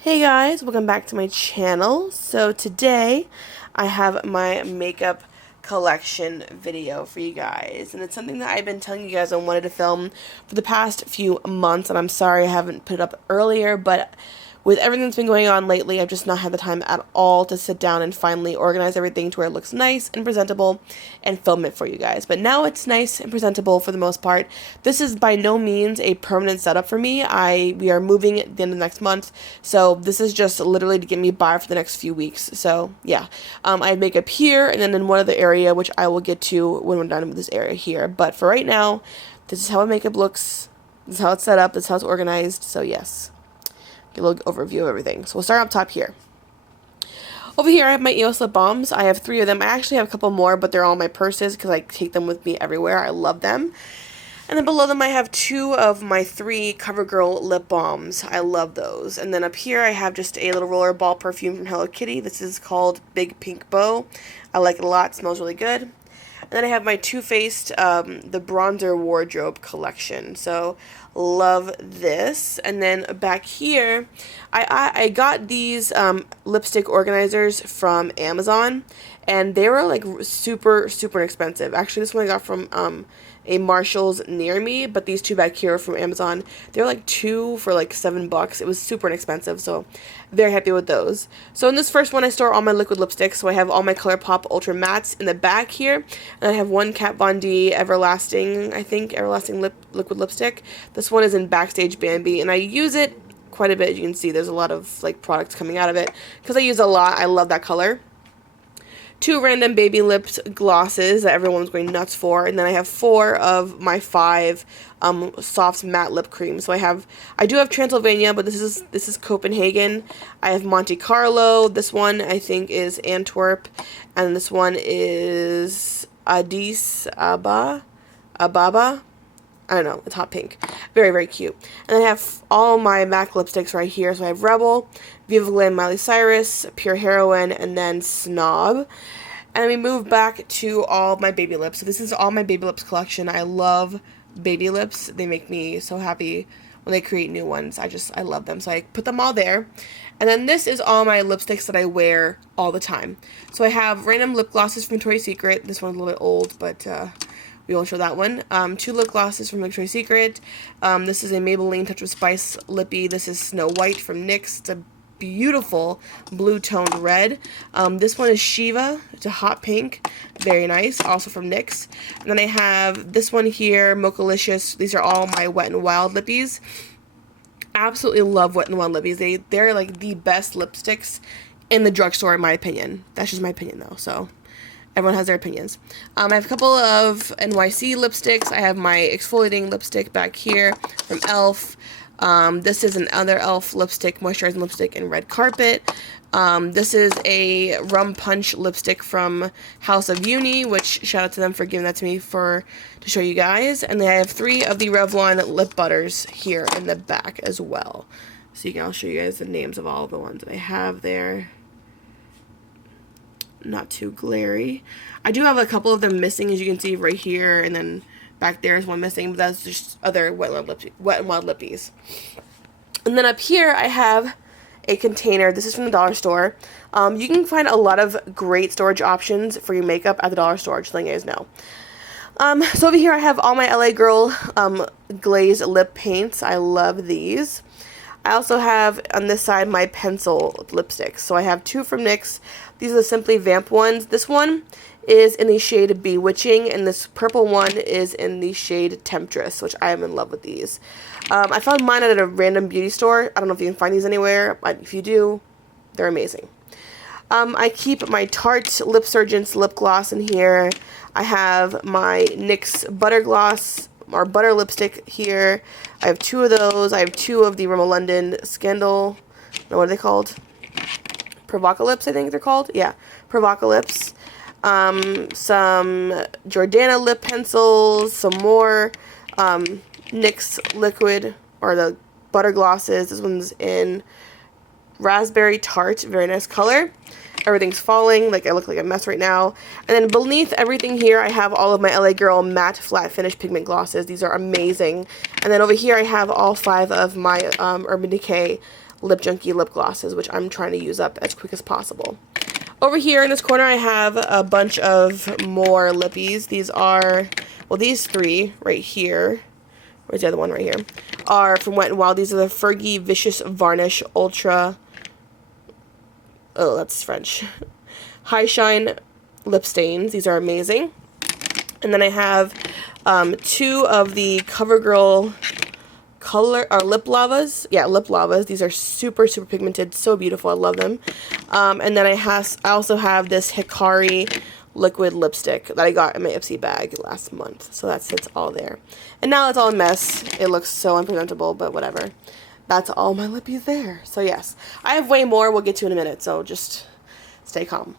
Hey guys, welcome back to my channel. So today I have my makeup collection video for you guys, and it's something that I've been telling you guys I wanted to film for the past few months, and I'm sorry I haven't put it up earlier, but with everything that's been going on lately, I've just not had the time at all to sit down and finally organize everything to where it looks nice and presentable and film it for you guys. But now it's nice and presentable for the most part. This is by no means a permanent setup for me. We are moving at the end of next month, so this is just literally to get me by for the next few weeks. So yeah, I have makeup here and then in one other area, which I will get to when we're done with this area here. But for right now, this is how my makeup looks. This is how it's set up. This is how it's organized. So yes. A little overview of everything. So we'll start up top here. Over here I have my Eos Lip Balms. I have 3 of them. I actually have a couple more, but they're all in my purses because I take them with me everywhere. I love them. And then below them I have 2 of my 3 CoverGirl lip balms. I love those. And then up here I have just a little roller ball perfume from Hello Kitty. This is called Big Pink Bow. I like it a lot. It smells really good. And then I have my Too Faced, the Bronzer Wardrobe collection. So, love this. And then back here, I got these lipstick organizers from Amazon. And they were like super inexpensive. Actually, this one I got from a Marshall's near me, but these 2 back here are from Amazon. They were like 2 for like $7. It was super inexpensive, so very happy with those. So in this first one, I store all my liquid lipsticks. So I have all my ColourPop Ultra Mattes in the back here, and I have one Kat Von D Everlasting, I think, Everlasting liquid lipstick. This one is in Backstage Bambi, and I use it quite a bit. You can see there's a lot of like products coming out of it because I use it a lot. I love that color. 2 random baby lipped glosses that everyone's going nuts for, and then I have 4 of my 5 soft matte lip creams. So I do have Transylvania, but this is Copenhagen. I have Monte Carlo. This one I think is Antwerp, and this one is Addis Ababa. I don't know, it's hot pink. Very cute. And then I have all my MAC lipsticks right here. So I have Rebel, Viva Glam Miley Cyrus, Pure Heroine, and then Snob. And then we move back to all my baby lips. So this is all my baby lips collection. I love baby lips. They make me so happy when they create new ones. I love them. So I put them all there. And then this is all my lipsticks that I wear all the time. So I have random lip glosses from Victoria's Secret. This one's a little bit old, but we won't show that one. 2 lip glosses from Victoria's Secret. This is a Maybelline Touch of Spice lippy. This is Snow White from NYX. It's a beautiful blue toned red. This one is Shiva. It's a hot pink. Very nice. Also from NYX. And then I have this one here, Mochalicious. These are all my Wet n Wild lippies. Absolutely love Wet n Wild lippies. They're like the best lipsticks in the drugstore in my opinion. That's just my opinion though, so everyone has their opinions. I have a couple of NYC lipsticks. I have my exfoliating lipstick back here from e.l.f. This is another e.l.f. lipstick, moisturizing lipstick in Red Carpet. This is a Rum Punch lipstick from House of Uni, which shout out to them for giving that to me to show you guys. And then I have 3 of the Revlon Lip Butters here in the back as well. So I'll show you guys the names of all of the ones that I have there. Not too glary. I do have a couple of them missing, as you can see right here, and then back there is one missing, but that's just other Wet n Wild lippies. And then up here I have a container. This is from the dollar store. You can find a lot of great storage options for your makeup at the dollar store, just letting you guys know. So over here I have all my LA Girl glazed lip paints. I love these. I also have on this side my pencil lipsticks. So I have 2 from NYX. These are the Simply Vamp ones. This one is in the shade Bewitching, and this purple one is in the shade Temptress, which I am in love with these. I found mine at a random beauty store. I don't know if you can find these anywhere, but if you do, they're amazing. I keep my Tarte Lipsurgence lip gloss in here. I have my NYX Butter Gloss, or Butter Lipstick here. I have 2 of those. I have 2 of the Rimmel London Scandal. What are they called? Provocalips, I think they're called. Yeah, Provocalips. Some Jordana lip pencils. Some more NYX liquid, or the butter glosses. This one's in Raspberry Tart. Very nice color. Everything's falling, like I look like a mess right now. And then beneath everything here, I have all of my LA Girl matte flat finish pigment glosses. These are amazing. And then over here, I have all 5 of my Urban Decay Lip Junkie lip glosses, which I'm trying to use up as quick as possible. Over here in this corner, I have a bunch of more lippies. These are, well, these three right here, where's the other one right here, are from Wet n Wild. These are the Fergie Vicious Varnish Ultra, oh, that's French, High Shine Lip Stains. These are amazing. And then I have two of the CoverGirl color or lip lavas. Yeah, lip lavas. These are super pigmented, so beautiful. I love them. And then I also have this Hikari liquid lipstick that I got in my Ipsy bag last month. So that sits all there. And now it's all a mess. It looks so unpresentable, but whatever. That's all my lippies there. So yes, I have way more we'll get to in a minute, so just stay calm.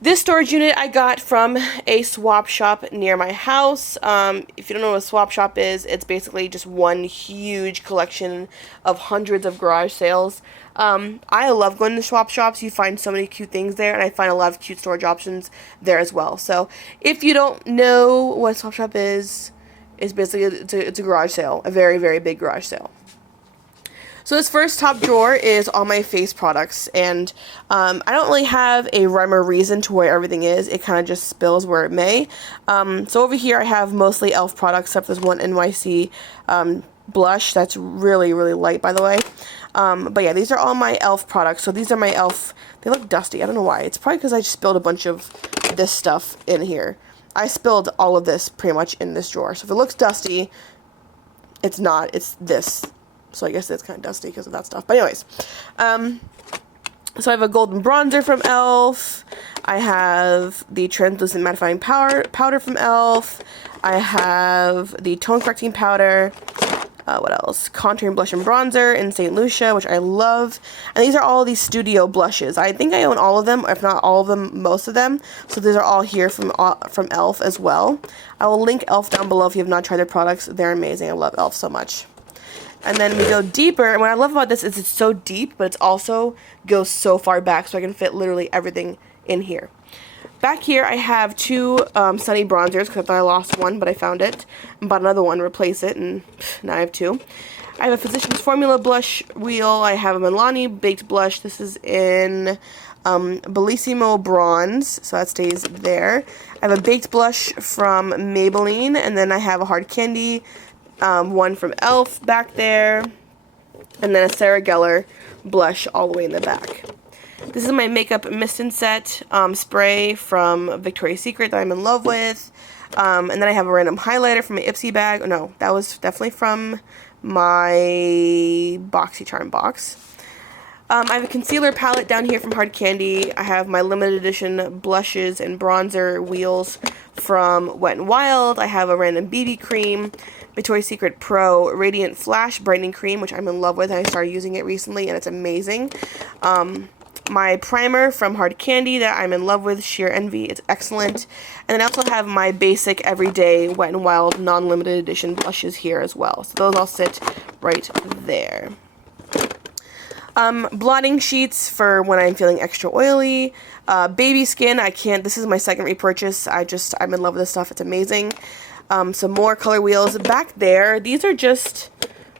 This storage unit I got from a swap shop near my house. If you don't know what a swap shop is, it's basically just one huge collection of hundreds of garage sales. I love going to swap shops. You find so many cute things there, and I find a lot of cute storage options there as well. So if you don't know what a swap shop is, it's basically it's a garage sale, a very big garage sale. So this first top drawer is all my face products, and I don't really have a rhyme or reason to where everything is. It kind of just spills where it may. So over here I have mostly e.l.f. products, except there's one NYC blush that's really light, by the way. But yeah, these are all my e.l.f. products. So these are my e.l.f. They look dusty. I don't know why. It's probably because I just spilled a bunch of this stuff in here. I spilled all of this pretty much in this drawer. So if it looks dusty, it's not. It's this. So I guess it's kind of dusty because of that stuff. But anyways, so I have a golden bronzer from e.l.f. I have the translucent mattifying powder from e.l.f. I have the tone correcting powder. What else? Contour and blush and bronzer in St. Lucia, which I love. And these are all these studio blushes. I think I own all of them, if not all of them, most of them. So these are all here from e.l.f. as well. I will link e.l.f. down below if you have not tried their products. They're amazing. I love e.l.f. so much. And then we go deeper, and what I love about this is it's so deep, but it's also goes so far back, so I can fit literally everything in here. Back here, I have two Sunny bronzers, because I thought I lost one, but I found it, and bought another one to replace it, and now I have two. I have a Physicians Formula blush wheel. I have a Milani Baked Blush. This is in Bellissimo Bronze, so that stays there. I have a Baked Blush from Maybelline, and then I have a Hard Candy one from e.l.f. back there, and then a Sarah Gellar blush all the way in the back. This is my Makeup Mist and Set spray from Victoria's Secret that I'm in love with, and then I have a random highlighter from my Ipsy bag. Oh, no, that was definitely from my BoxyCharm box. I have a concealer palette down here from Hard Candy. I have my limited edition blushes and bronzer wheels from Wet n Wild. I have a random BB cream, Victoria's Secret Pro Radiant Flash Brightening Cream, which I'm in love with, and I started using it recently, and it's amazing. My primer from Hard Candy that I'm in love with, Sheer Envy. It's excellent. And then I also have my basic everyday Wet n Wild non-limited edition blushes here as well. So those all sit right there. Blotting sheets for when I'm feeling extra oily. Baby skin, this is my second repurchase. I'm in love with this stuff. It's amazing. Some more color wheels. Back there, these are just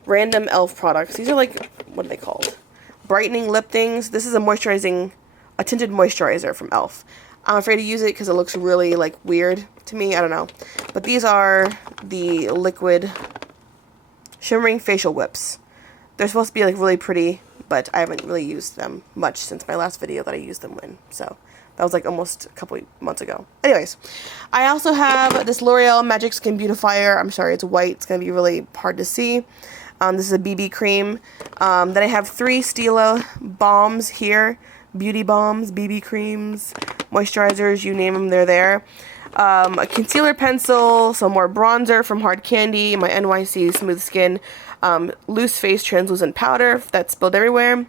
random e.l.f. products. These are like, what are they called? Brightening lip things. This is a tinted moisturizer from e.l.f. I'm afraid to use it because it looks really like weird to me. I don't know. But these are the liquid shimmering facial whips. They're supposed to be like really pretty, but I haven't really used them much since my last video that I used them in. So that was like almost a couple months ago. Anyways, I also have this L'Oreal Magic Skin Beautifier. I'm sorry, it's white. It's going to be really hard to see. This is a BB cream. Then I have 3 Stila balms here. Beauty balms, BB creams, moisturizers, you name them, they're there. A concealer pencil, some more bronzer from Hard Candy, my NYC Smooth Skin loose face translucent powder that spilled everywhere,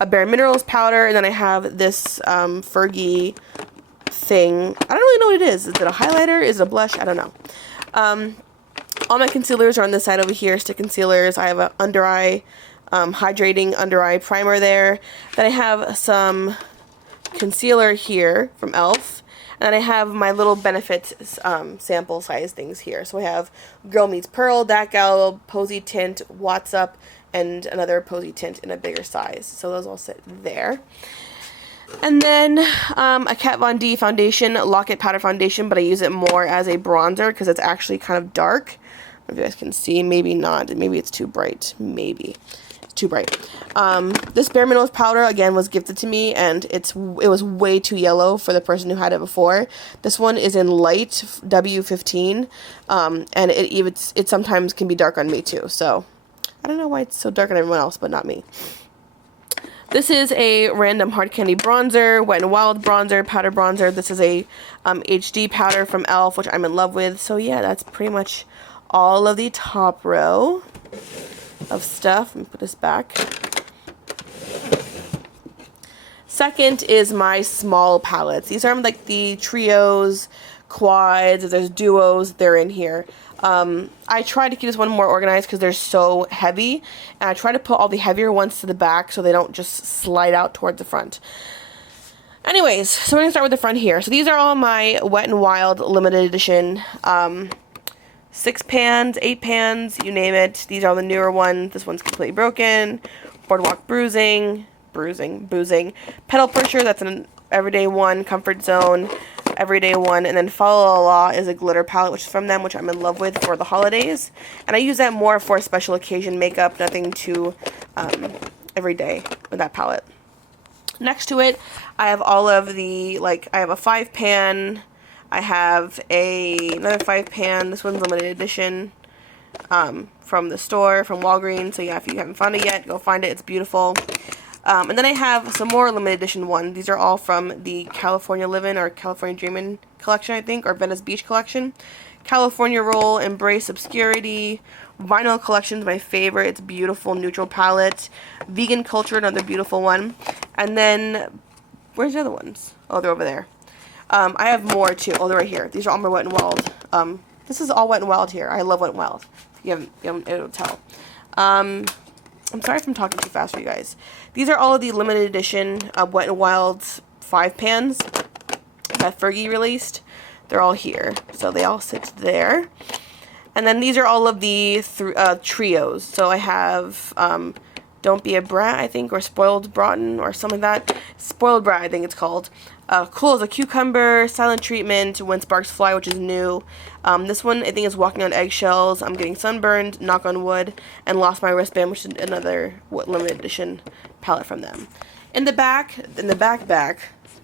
a Bareminerals powder, and then I have this Fergie thing. I don't really know what it is. Is it a highlighter? Is it a blush? I don't know. All my concealers are on this side over here, stick concealers. I have an under eye, hydrating under eye primer there. Then I have some concealer here from e.l.f. And I have my little Benefit sample size things here. So I have Girl Meets Pearl, That Gal, Posy Tint, What's Up, and another Posy Tint in a bigger size. So those all sit there. And then a Kat Von D foundation, Lock-It Powder Foundation, but I use it more as a bronzer because it's actually kind of dark. I don't know if you guys can see, maybe not, maybe it's too bright, maybe. It's too bright. This Bareminerals powder, again, was gifted to me, and it was way too yellow for the person who had it before. This one is in light W15, and it sometimes can be dark on me too, so I don't know why it's so dark on everyone else, but not me. This is a random hard candy bronzer, Wet n Wild bronzer, powder bronzer. This is a HD powder from e.l.f., which I'm in love with. So yeah, that's pretty much all of the top row of stuff. Let me put this back. Second is my small palettes. These are like the trios, quads, if there's duos, they're in here. I try to keep this one more organized because they're so heavy, and I try to put all the heavier ones to the back so they don't just slide out towards the front. Anyways, so we're going to start with the front here. So these are all my Wet n Wild limited edition 6 pans, 8 pans, you name it. These are the newer ones. This one's completely broken. Boardwalk Boozing, Petal Pusher, that's an everyday one. Comfort Zone, everyday one. And then Follow the Law is a glitter palette, which is from them, which I'm in love with for the holidays. And I use that more for special occasion makeup, nothing too everyday with that palette. Next to it, I have all of the, like, I have a 5 pan, I have another 5 pan, this one's limited edition, from the store, from Walgreens, so yeah, if you haven't found it yet, go find it, it's beautiful. And then I have some more limited edition ones. These are all from the California Livin' or California Dreamin' collection, I think, or Venice Beach collection. California Roll, Embrace Obscurity, Vinyl Collection's my favorite. It's beautiful, neutral palette. Vegan Culture, another beautiful one. And then, where's the other ones? Oh, they're over there. I have more too. Oh, they're right here. These are all my Wet n Wild. This is all Wet n Wild here. I love Wet n Wild. If you haven't able to tell. I'm sorry if I'm talking too fast for you guys. These are all of the limited edition Wet n Wild 5 pans that Fergie released. They're all here. So they all sit there. And then these are all of the trios. So I have Don't Be a Brat, I think, or Spoiled Bratton, or something like that. Spoiled Brat, I think it's called. Cool as a Cucumber, Silent Treatment, When Sparks Fly, which is new. This one, I think, is Walking on Eggshells, I'm Getting Sunburned, Knock on Wood, and Lost My Wristband, which is another limited edition palette from them. In the back,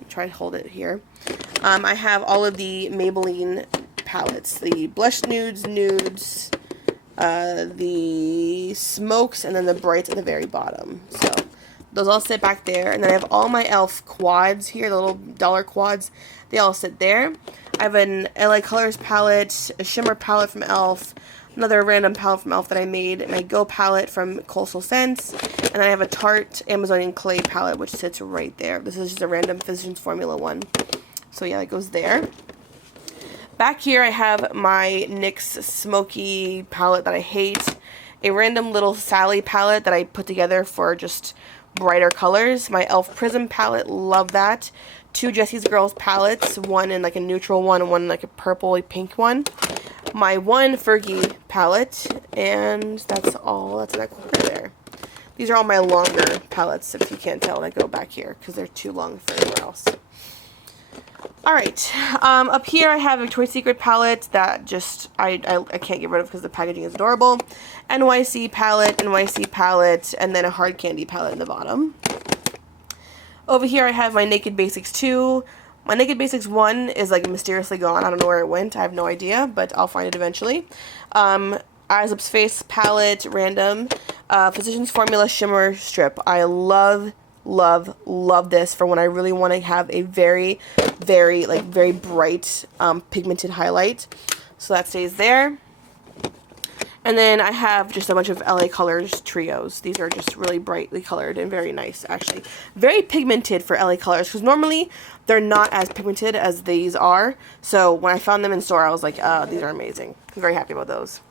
try to hold it here, I have all of the Maybelline palettes. The Blush Nudes, the Smokes, and then the Brights at the very bottom. So those all sit back there. And then I have all my e.l.f. quads here, the little dollar quads. They all sit there. I have an LA Colors palette, a shimmer palette from e.l.f., another random palette from e.l.f. that I made, my Go palette from Coastal Scents, and then I have a Tarte Amazonian Clay palette, which sits right there. This is just a random Physicians Formula one. So yeah, it goes there. Back here I have my NYX Smoky palette that I hate, a random little Sally palette that I put together for just brighter colors, my e.l.f. Prism palette, love that, 2 Jessie's Girls palettes, one in like a neutral one and one in like a purpley pink one, my one Fergie palette, and that's all that's in that corner there. These are all my longer palettes, if you can't tell, that go back here because they're too long for anywhere else. Alright, up here I have a Victoria's Secret palette that just, I can't get rid of because the packaging is adorable. NYC palette, and then a hard candy palette in the bottom. Over here I have my Naked Basics 2. My Naked Basics 1 is like mysteriously gone. I don't know where it went. I have no idea, but I'll find it eventually. Eyes Lips Face palette, random. Physicians Formula Shimmer Strip. I love this for when I really want to have a very bright pigmented highlight. So that stays there. And then I have just a bunch of LA Colors trios. These are just really brightly colored and very nice, actually. Very pigmented for LA Colors, because normally they're not as pigmented as these are. So when I found them in store, I was like, these are amazing. I'm very happy about those.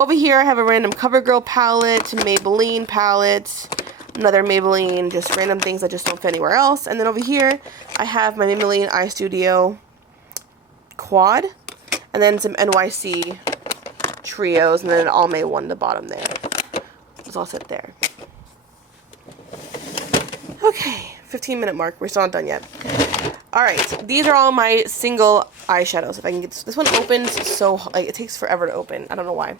Over here I have a random CoverGirl palette, Maybelline palette, another Maybelline, just random things that just don't fit anywhere else. And then over here I have my Maybelline Eye Studio quad, and then some NYC trios, and then an All May one at the bottom there. This all sit there. Okay, 15-minute mark. We're still not done yet. Alright, these are all my single eyeshadows. If I can get this one opens so, like, it takes forever to open. I don't know why.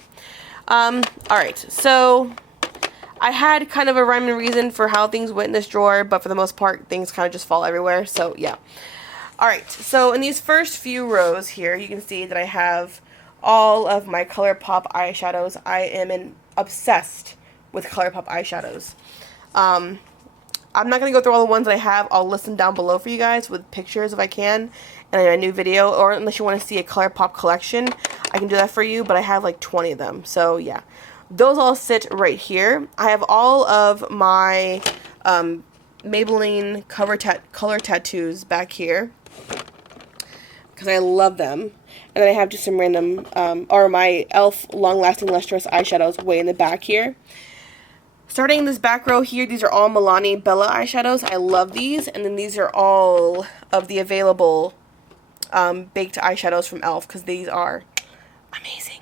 Alright, so I had kind of a rhyme and reason for how things went in this drawer, but for the most part, things kind of just fall everywhere, so yeah. Alright, so in these first few rows here, you can see that I have all of my ColourPop eyeshadows. I am obsessed with ColourPop eyeshadows. I'm not going to go through all the ones that I have. I'll list them down below for you guys with pictures if I can in a new video, or unless you want to see a ColourPop collection, I can do that for you, but I have like 20 of them, so yeah. Those all sit right here. I have all of my Maybelline color tattoos back here because I love them. And then I have just some random, or my e.l.f. Long Lasting Lustrous eyeshadows way in the back here. Starting this back row here, these are all Milani Bella eyeshadows. I love these. And then these are all of the available baked eyeshadows from e.l.f. because these are amazing.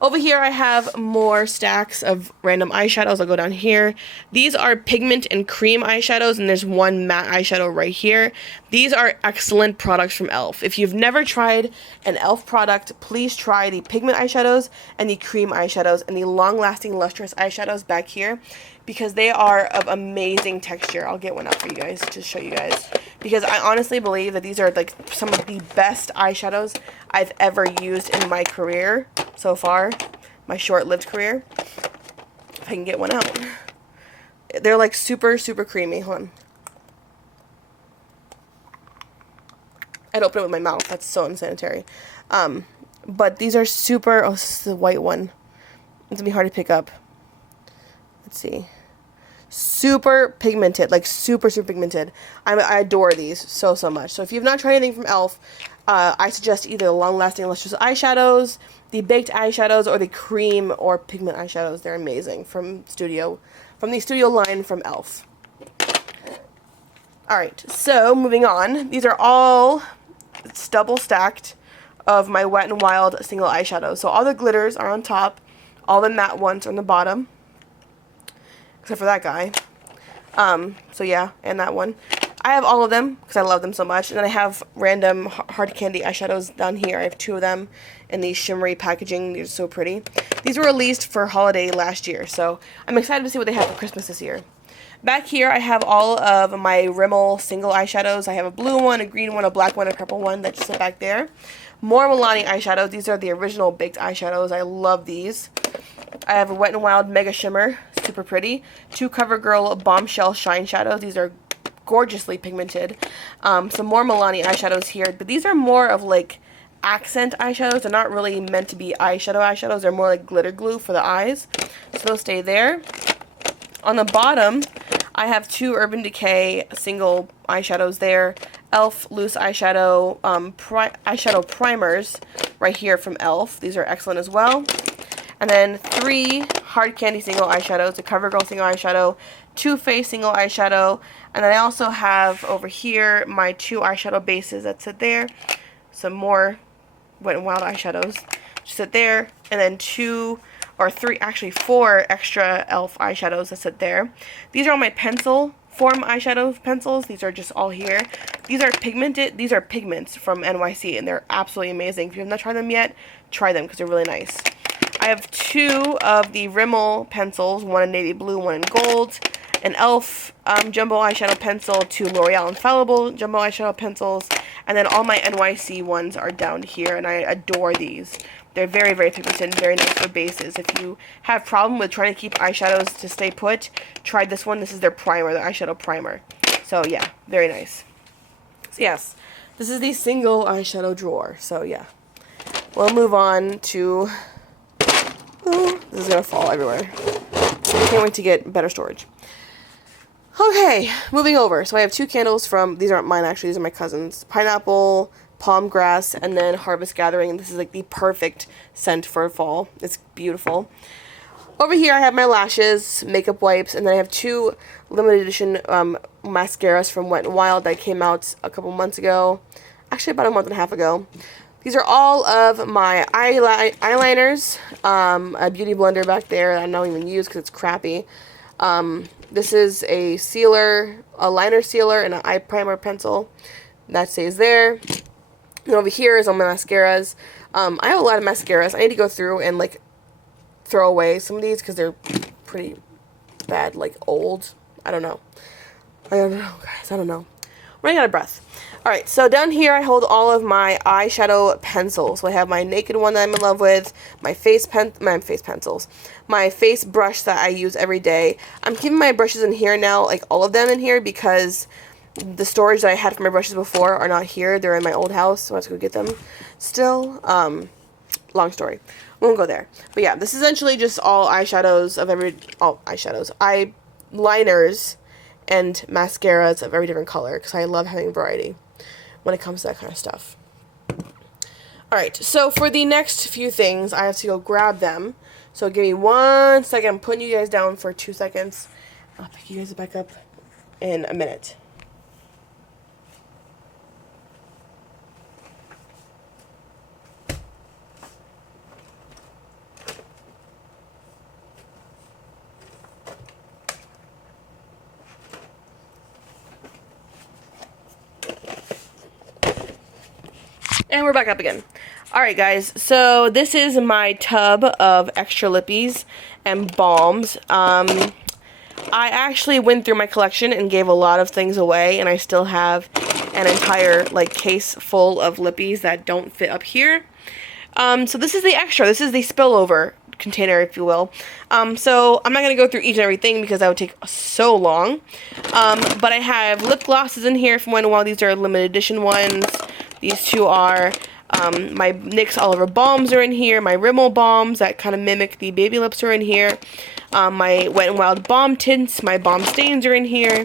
Over here I have more stacks of random eyeshadows. I'll go down here. These are pigment and cream eyeshadows, and there's one matte eyeshadow right here. These are excellent products from e.l.f. If you've never tried an e.l.f. product, please try the pigment eyeshadows and the cream eyeshadows and the long-lasting lustrous eyeshadows back here because they are of amazing texture. I'll get one out for you guys to show you guys because I honestly believe that these are like some of the best eyeshadows I've ever used in my career so far, my short-lived career. If I can get one out. They're like super, super creamy. Hold on. I'd open it with my mouth. That's so unsanitary. But these are super, oh, this is the white one. It's gonna be hard to pick up. Let's see. Super pigmented, like super, super pigmented. I adore these so, so much. So if you've not tried anything from e.l.f., I suggest either the long-lasting lustrous eyeshadows, the baked eyeshadows, or the cream or pigment eyeshadows. They're amazing from the studio line from e.l.f. Alright, so moving on. These are all double stacked of my Wet n Wild single eyeshadows. So all the glitters are on top, all the matte ones are on the bottom, except for that guy. So yeah, and that one. I have all of them because I love them so much. And then I have random hard candy eyeshadows down here. I have 2 of them in the shimmery packaging. These are so pretty. These were released for holiday last year, so I'm excited to see what they have for Christmas this year. Back here I have all of my Rimmel single eyeshadows. I have a blue one, a green one, a black one, a purple one that just sit back there. More Milani eyeshadows. These are the original baked eyeshadows. I love these. I have a Wet n Wild Mega Shimmer, super pretty. 2 CoverGirl Bombshell Shine Shadows. These are gorgeously pigmented. Some more Milani eyeshadows here, but these are more of like accent eyeshadows. They're not really meant to be eyeshadows. They're more like glitter glue for the eyes. So they'll stay there. On the bottom, I have 2 Urban Decay single eyeshadows there. e.l.f. loose eyeshadow eyeshadow primers right here from e.l.f. These are excellent as well. And then 3 hard candy single eyeshadows, a CoverGirl single eyeshadow, 2 Face single eyeshadow, and then I also have over here my 2 eyeshadow bases that sit there. Some more Wet n Wild eyeshadows sit there, and then 2 or 3, actually 4 extra e.l.f. eyeshadows that sit there. These are all my pencil form eyeshadow pencils. These are just all here. These are pigmented. These are pigments from NYC, and they're absolutely amazing. If you have not tried them yet, try them because they're really nice. I have 2 of the Rimmel pencils, one in navy blue, one in gold, an e.l.f. Jumbo eyeshadow pencil, 2 L'Oreal Infallible jumbo eyeshadow pencils, and then all my NYC ones are down here, and I adore these. They're very, very pigmented and very nice for bases. If you have a problem with trying to keep eyeshadows to stay put, try this one. This is their primer, the eyeshadow primer. So yeah, very nice. So yes, this is the single eyeshadow drawer. So yeah, we'll move on to... Oh, this is going to fall everywhere. Can't wait to get better storage. Okay, moving over. So I have 2 candles from, these aren't mine actually, these are my cousin's. Pineapple, Palm Grass, and then Harvest Gathering. This is like the perfect scent for fall. It's beautiful. Over here I have my lashes, makeup wipes, and then I have 2 limited edition mascaras from Wet n Wild that came out a couple months ago. Actually about a month and a half ago. these are all of my eyeliners. A beauty blender back there that I don't even use because it's crappy. This is a sealer, a liner sealer, and an eye primer pencil. That stays there. And over here is all my mascaras. I have a lot of mascaras. I need to go through and, like, throw away some of these because they're pretty bad, like, old. I don't know. I don't know, guys. I don't know. I'm running out of breath. Alright, so down here I hold all of my eyeshadow pencils. So I have my naked one that I'm in love with, my face pencils, my face brush that I use every day. I'm keeping my brushes in here now, like all of them in here, because the storage that I had for my brushes before are not here. They're in my old house, so I have to go get them still. Long story. Won't go there. But yeah, this is essentially just all eyeshadows of eyeliners and mascaras of every different color, because I love having variety when it comes to that kind of stuff. Alright, so for the next few things, I have to go grab them. So give me 1 second. I'm putting you guys down for 2 seconds. I'll pick you guys back up in a minute. And we're back up again. Alright guys, so this is my tub of extra lippies and balms. I actually went through my collection and gave a lot of things away, and I still have an entire like case full of lippies that don't fit up here. So this is the extra. This is the spillover container, if you will. So I'm not going to go through each and everything because that would take so long. But I have lip glosses in here from when a while. These are limited edition ones. These two are my NYX All Over balms are in here. My Rimmel balms that kind of mimic the baby lips are in here. My Wet n Wild balm tints, my balm stains are in here.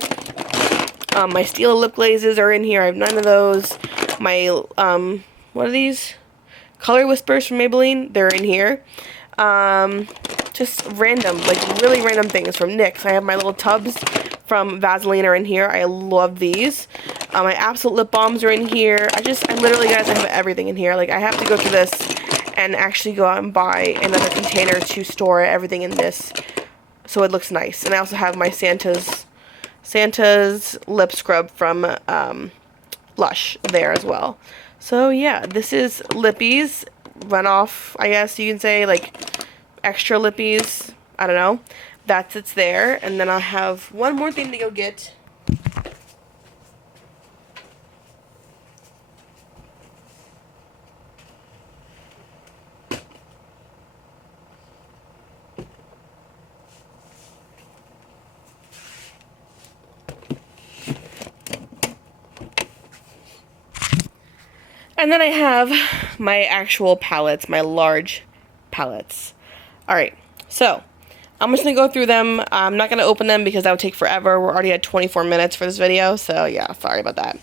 My Stila lip glazes are in here. I have none of those. My, what are these? Color Whispers from Maybelline. They're in here. Just random, like really random things from NYX. I have my little tubs from Vaseline are in here. I love these. My Absolute Lip Balms are in here. I literally, guys, I have everything in here. Like, I have to go through this and actually go out and buy another container to store everything in this so it looks nice. And I also have my Santa's lip scrub from Lush there as well. So, yeah, this is lippies. Runoff, I guess you can say, like, extra lippies. I don't know. It's there. And then I'll have one more thing to go get. And then I have my actual palettes, my large palettes. Alright, so I'm just going to go through them. I'm not going to open them because that would take forever. We're already at 24 minutes for this video, so yeah, sorry about that.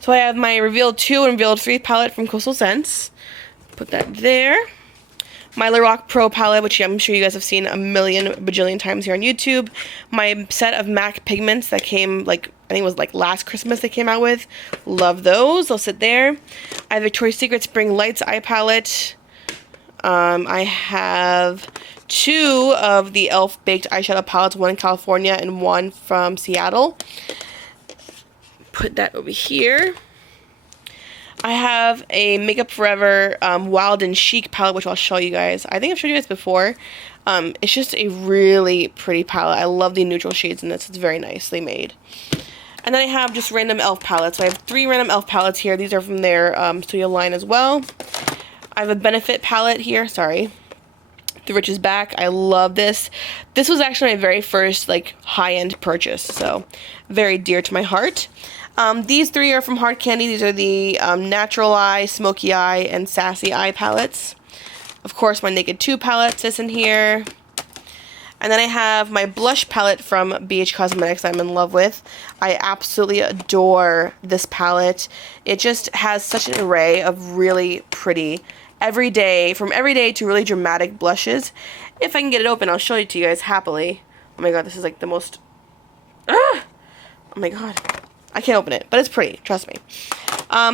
So I have my Revealed 2 and Revealed 3 palette from Coastal Scents. Put that there. My Lorac Pro palette, which I'm sure you guys have seen a million bajillion times here on YouTube. My set of MAC pigments that came, like, I think it was like last Christmas they came out with. Love those. They'll sit there. I have Victoria's Secret Spring Lights eye palette. I have 2 of the e.l.f. baked eyeshadow palettes, one in California and one from Seattle. Put that over here. I have a Makeup Forever Wild and Chic palette, which I'll show you guys. I think I've showed you guys before. It's just a really pretty palette. I love the neutral shades in this. It's very nicely made. And then I have just random e.l.f. palettes. So I have 3 random e.l.f. palettes here. These are from their studio line as well. I have a Benefit palette here. Sorry. The Rich is Back. I love this. This was actually my very first, like, high-end purchase. So, very dear to my heart. These 3 are from Hard Candy. These are the Natural Eye, Smoky Eye, and Sassy Eye palettes. Of course, my Naked 2 palette is in here. And then I have my blush palette from BH Cosmetics I'm in love with. I absolutely adore this palette. It just has such an array of really pretty everyday to really dramatic blushes. If I can get it open, I'll show it to you guys happily. Oh my god, this is like the most... Oh my god. I can't open it, but it's pretty, trust me.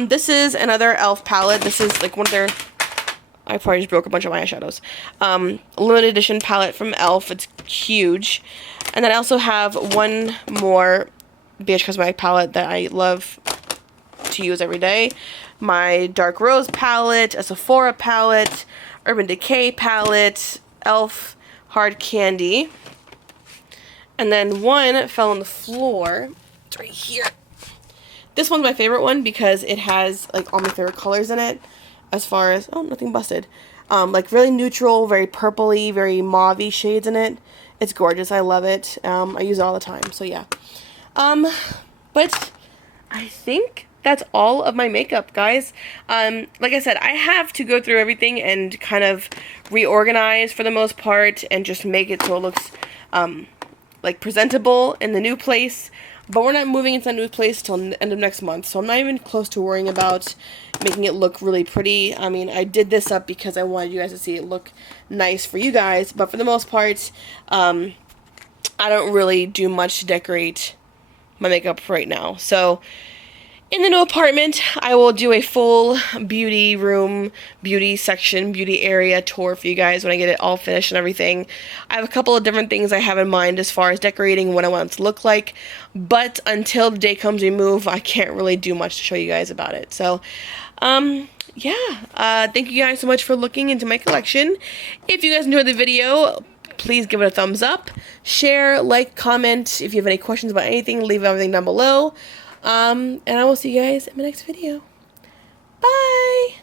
This is another e.l.f. palette. This is like one of their, I probably just broke a bunch of my eyeshadows. Limited edition palette from e.l.f. It's huge. And then I also have one more BH Cosmetic palette that I love to use every day. My Dark Rose palette, a Sephora palette, Urban Decay palette, e.l.f. Hard Candy. And then one fell on the floor. It's right here. This one's my favorite one because it has like all my favorite colors in it. As far as, oh, nothing busted. Like really neutral, very purpley, very mauve-y shades in it. It's gorgeous. I love it. I use it all the time. So yeah. But I think that's all of my makeup, guys. Like I said, I have to go through everything and kind of reorganize for the most part and just make it so it looks like presentable in the new place. But we're not moving into that new place till the end of next month, so I'm not even close to worrying about making it look really pretty. I mean, I did this up because I wanted you guys to see it look nice for you guys, but for the most part, I don't really do much to decorate my makeup right now. So in the new apartment, I will do a full beauty room, beauty section, beauty area tour for you guys when I get it all finished and everything. I have a couple of different things I have in mind as far as decorating, what I want it to look like. But until the day comes we move, I can't really do much to show you guys about it. So, yeah. Thank you guys so much for looking into my collection. If you guys enjoyed the video, please give it a thumbs up. Share, like, comment. If you have any questions about anything, leave everything down below. And I will see you guys in my next video. Bye!